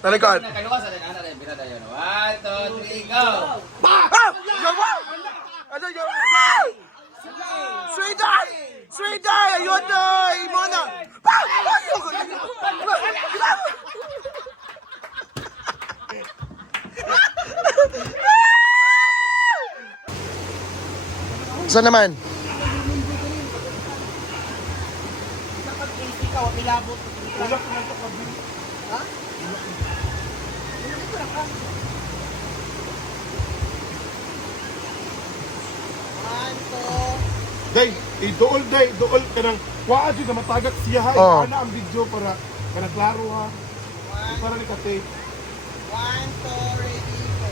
Talikod. Nakaluwas sa anak na pinada yun. 1, 2, 3, go! Ah! Yawa! Ano yung... Sweetheart! Sweetheart! Ayun na! Imo na! Saan naman? Dapat AC ka, wag milabot. Ulak na ito kabi. Ha? Day, dool ka ng waa dyan na matagak siya ha. Oh. Ipana ang video para klaro ha. Para ni Kate. 1, 2, ready, go.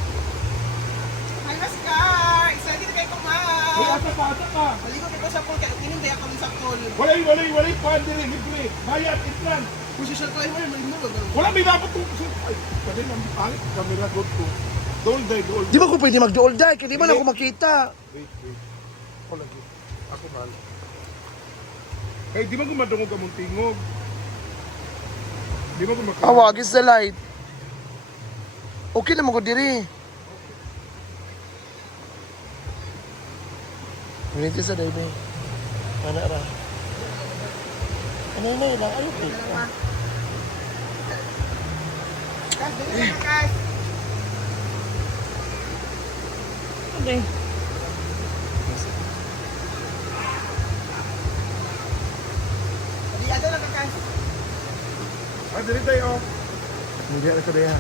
Hi, Oscar! Excited kayo kumain! Uy, ata ka. Malikot ito sa pool, kaya kinindi ako sa pool. Walay pan dire libre. Bayad itlan. Position ko, ay, malimulog. Wala may dapat tong ay, kasi nang pangit camera good ko. Dool. Di ba ko pwede mag-dual die? Kaya di man ako makita. Wait. Ako lagi. Ako mahal. Kaya di ba gumadungog ka mong tingog? Di ba gumakita? Awag is the light. Okay naman ko diri. Ganito sa day, babe. Ano ra? Ano lang? Ano, babe? Okay. Di, ato lang kakas. Dili tayo. Hindi na ko daya.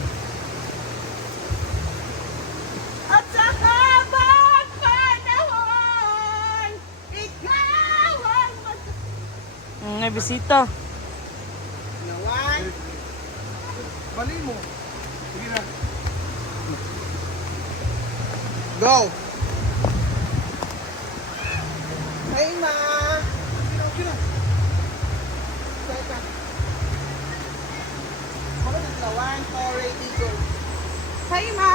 At sa habang panahon, ikaw ang May bisita. Nawan. Bali mo. Sige na. Go! Hey, ma! Kira. Teka. Ano na 1, 2, ready, go. Hey, ma!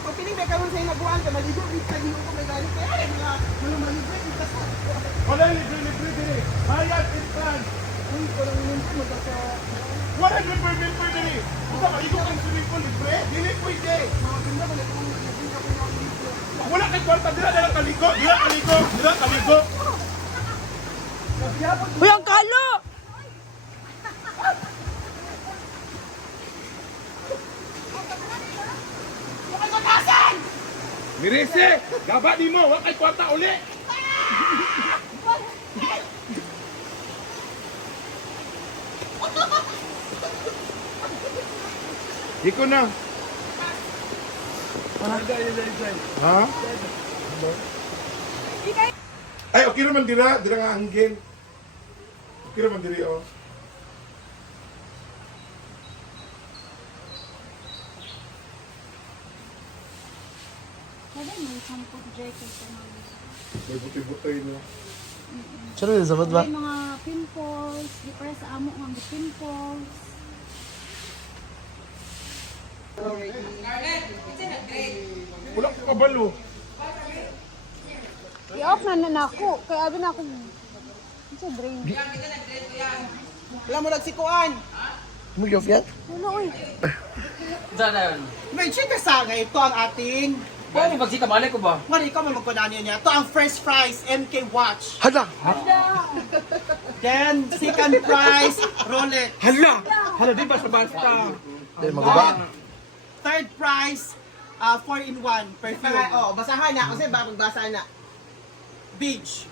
O piling ba karon sa inaguan ka maligo bit sa hiyo ko may galit kaya ay mga maligo bit sa. Wala libre dire. Bayad itlan. Uy, parang yun ko magkasa. Wala libre dire. Buka maligo kang swimming pool libre. Dili pwede. Mga ganda ko na kung naging ako na dito. Wala kay kwarta dira kaligo. Dira kaligo. Uy, ang kalo! Mirese, gaba di mo, wa kay kwarta uli. Iko na. Ha? Ay, okay naman dira nga hanggin. Okay naman diri oh. Pwede may sampot jacket sa mga May buti-butoy na. Sino yun? Sabat ba? may mga pimples, di para sa amo mga pimples. Wala ko kabalo. I-off na ako, kaya abi na ako. Sa drain. Wala mo nagsikuan. Mag-off yan? Wala oy. Saan na yun? May chika sa nga ito ang ating. Paano magsika balik ko ba? Wala ikaw may magkunanyo niya. Ito ang first prize, MK Watch. Hala! Then, second prize, Rolex. Hala! Hala di basta. Dahil magaba. Third prize, 4-in-1 perfume. Basahan na kasi magbasa na. Beach.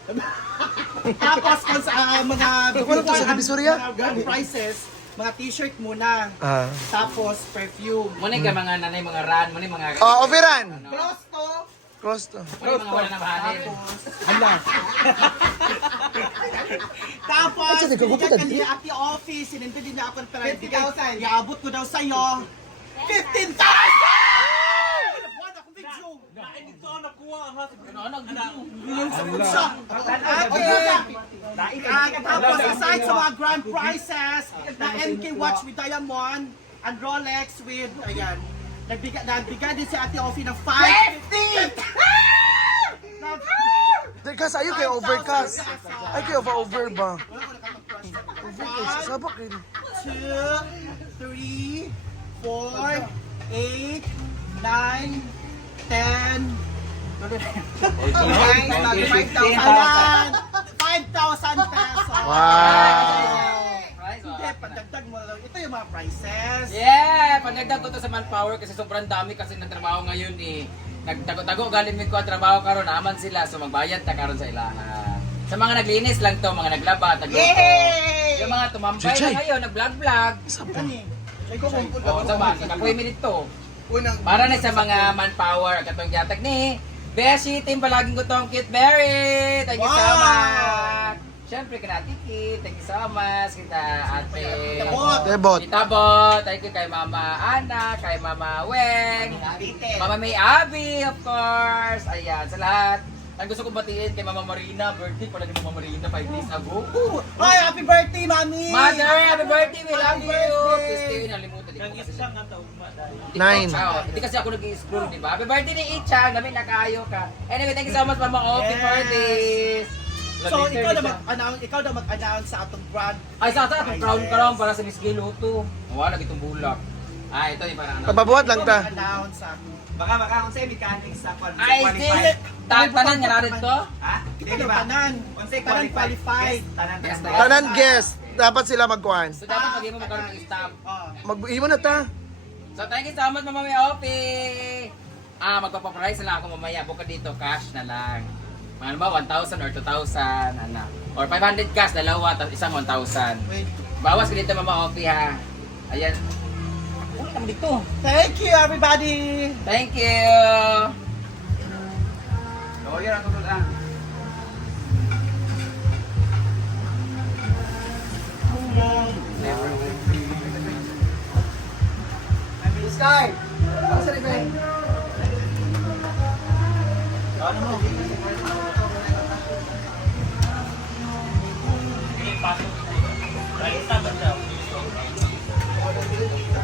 Tapos kung sa mga Wala to sa Divisoria? mga grand prizes, mga t-shirt muna. Ah. Tapos perfume. Muna ka mga nanay, mga ran, muna mga... Oh, Oferan! Close to. Cross to. Muna mga wala na mahalin. Tapos, Ay, sige, binigyan kukupitan ka din. niya at the office, sinunod din na ako ng 50,000. Iabot ko daw sa'yo. 15,000! Buwan akong video. Tapos aside sa mga grand prizes, na MK Watch with Diamond and Rolex with, ayan, nagbigay din si Ate Offie ng 550! Dahil kasi ayaw kayo overcast. Ay kayo over ba? Overcast. Sabak yun. 2, 3, 4, 4, 8, 9, 10, 5,000 pesos. Hindi, pagdagdag mo lang. Ito yung mga prices. Yeah! Pagdagdag ko to sa manpower kasi sobrang dami kasi ng trabaho ngayon eh. Nagtago-tago galing ko ang trabaho karon naman sila so magbayad ta karon sa ilaha. Sa mga naglinis lang to, mga naglaba, tagluto. Yay! Yung mga tumambay na ngayon, nag-vlog-vlog. Ay, kumpul Oo, sa mga, kakakuha minute to. Para na sa mga manpower, katong yatag ni Beshi, team palaging gutong cute berry. Thank you so Wow! much. Siyempre, kina Tiki, thank you so much. Kita ate. Tebot. Tita Bot, thank you kay Mama Ana, kay Mama Weng, Mama May Abby, of course. Ayan, sa lahat. Ang gusto kong batiin kay Mama Marina, birthday pala ni Mama Marina 5 days ago. Hi, happy birthday, Mami! Mother, happy birthday, we love you. birthday. Please stay, nalimutan. Nine. Hindi kasi ako nag-i-scroll, di ba? Happy birthday ni Ichang, namin nakayo ka. Anyway, thank you so much, Mama Opi, Yes. for this. So, ikaw na mag-announce sa atong brand. Ay, sa atin, itong crown ka lang para sa Miss Gay Loto. Wala, itong bulak. Ah, ito yung parang ano. Papabuhat lang ta. Announce sa Baka kung sa mechanics sa Ay, qualified. tanan nga natin to? Ha? Hindi Hindi ka ba? tanan. Unsay Tanan qualified. Tanan Yes, qualified. Tanan guest. Dapat sila magkuhan. So, dapat pag mo magkaroon ng staff. Mag-iimo na ta. So, thank you so much, Mama May Opi. Magpapaprice na lang ako mamaya. Bukod dito, cash na lang. Mga ano ba, 1,000 or 2,000, ano. Or 500 cash, dalawa, tapos isang 1,000. Wait. Bawas ka dito, Mama Opi, ha. Ayan. Uy, naman dito. Thank you, everybody! Thank you! Oo, yun ang tutod ang. Sky!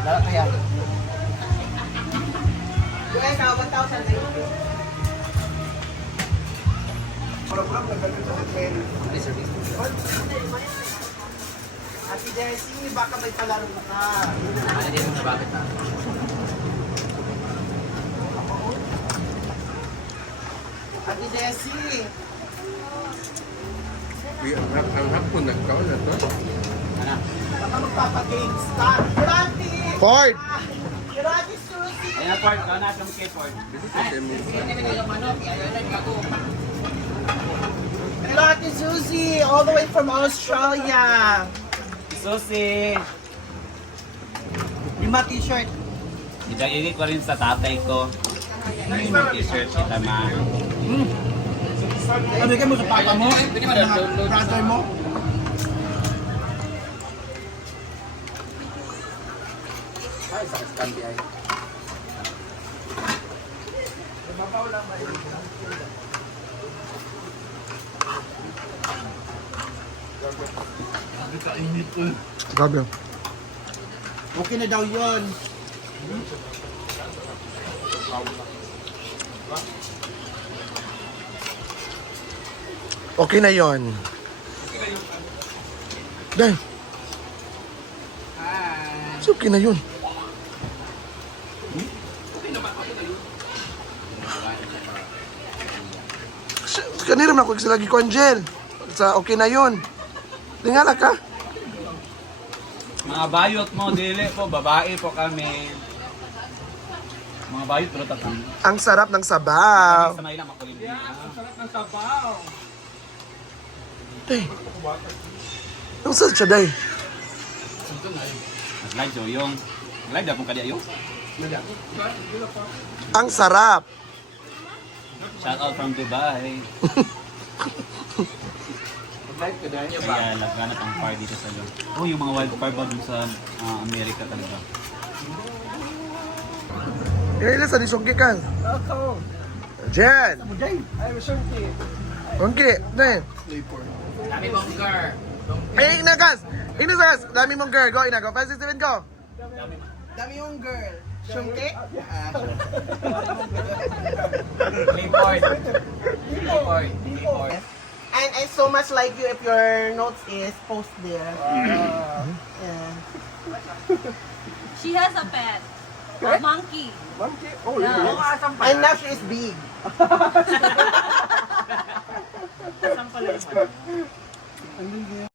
Lahat na yan. Yes, 1,000. Ate Jessie, baka may palaro ka. Ano din mo sa bakit na? Ate Jessie. Ang hapon, nagkaon na to. Ano? Baka magpapagames ka. Kirati! Ford. Kirati Susie! Ayan na, Ford. Ikaw na sa mga Ford. Kirati Susie! All the way from Australia! Susi! Lima t-shirt. Ijagigit ko rin sa tatay ko. Yung t-shirt kita ma. Sabi ka mo sa papa mo? Pwede mo download. Brother mo? Ay, sa kastambi ay. Grabe. Okay na daw yun. Okay na yon. Dahil. Okay na yun. Kanina na ako sa lagi ko, Angel. Sa okay na yun. Tingala ka. Mga bayot mo, dili po. Babae po kami. Mga bayot, pero tatang. Ang sarap ng sabaw. Sa Maynila, makulit din. Day. Ang sarap siya, Day. Nag-live so yung. Nag-live na pong kanya yung. Ang sarap. Shout out from Dubai. Kaya laganat ang fire dito sa iyo. Oh, yung mga wildfire ba dun sa Amerika talaga. Ilan sa disong kikan? Ako. Jen. Ay, masyente. Okay. Day. Dami mong girl. Ay, inagas. Inagas. Dami mong girl. Go, inago. 5, 6, 7, go. Dami yung girl. Syungke? Report. Report. And I so much like you if your notes is post there. Yeah. She has a pet. A monkey. Monkey? Oh, really? And now she is big. Saan pala yun?